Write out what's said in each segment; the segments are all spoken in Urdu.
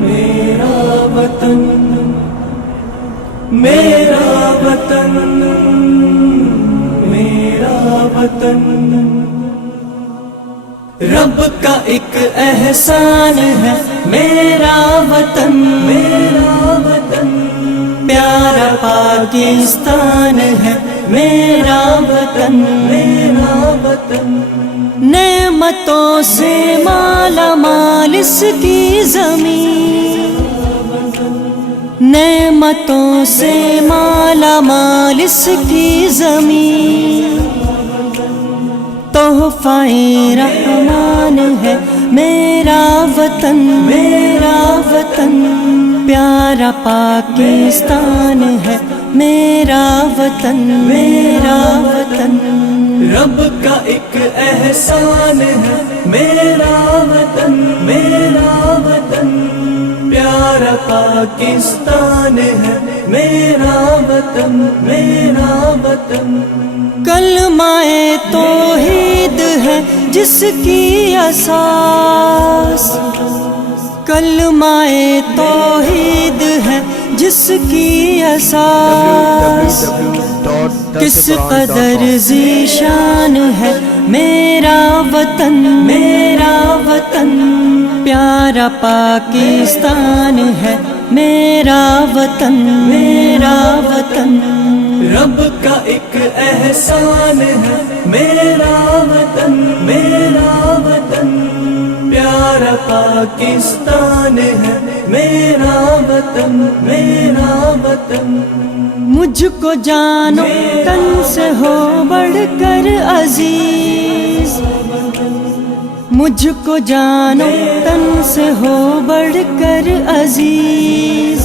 میرا وطن، میرا وطن، میرا وطن، رب کا ایک احسان ہے میرا وطن، میرا وطن، پیارا پاکستان ہے میرا وطن، میرا وطن، نعمتوں سے مالا مال اس کی زمین، نعمتوں سے مالا مال اس کی زمین، تحفہ رحمان ہے میرا وطن، میرا وطن، پیارا پاکستان ہے میرا وطن، میرا وطن، رب کا ایک احسان ہے میرا وطن، میرا وطن، پیارا پاکستان ہے میرا وطن، میرا وطن، کلمہ توحید ہے جس کی اساس، کلمہ توحید ہے جس کی اساس، کس قدر ذیشان ہے میرا وطن، میرا وطن، پیارا پاکستان ہے میرا وطن، میرا وطن، رب کا ایک احسان ہے میرا وطن، میرا وطن، پیارا پاکستان ہے میرا وطن، میرا وطن، مجھ کو جانو تن سے ہو بڑھ کر عزیز، مجھ کو جانو تن سے ہو بڑھ کر عزیز،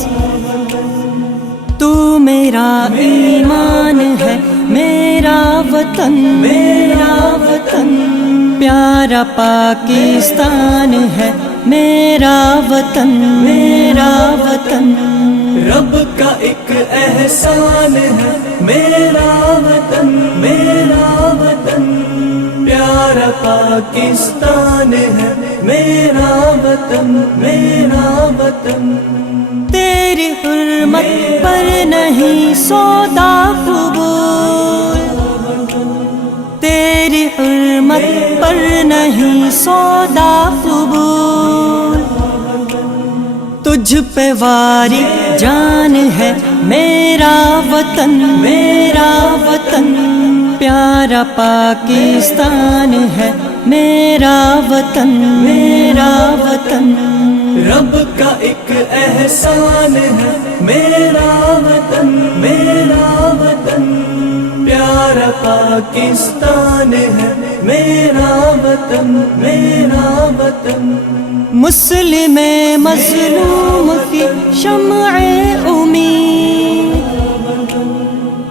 تو میرا ایمان ہے میرا وطن، میرا وطن، پیارا پاکستان ہے میرا وطن، میرا وطن، رب کا ایک احسان ہے میرا وطن، میرا وطن، پیارا پاکستان ہے میرا وطن، میرا وطن، تیری حرمت پر نہیں سودا قبول، تیری حرمت پر نہیں سودا قبول، تجھ پہ واری جان ہے میرا وطن، میرا وطن، پیارا پاکستان ہے میرا وطن، میرا وطن، رب کا ایک احسان ہے میرا وطن، میرا وطن، پیارا پاکستان ہے میرا وطن، میرا وطن، مسلم مظلوم کی شمع امید،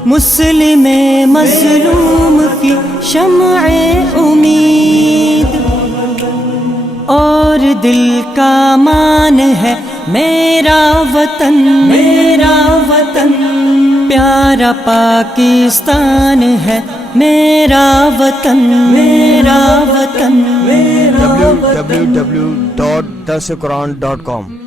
مسلم مظلوم کی شمع امید، اور دل کا مان ہے میرا وطن، میرا وطن، پیارا پاکستان ہے میرا وطن، میرا وطن، میرا وطن، www.darsequran.com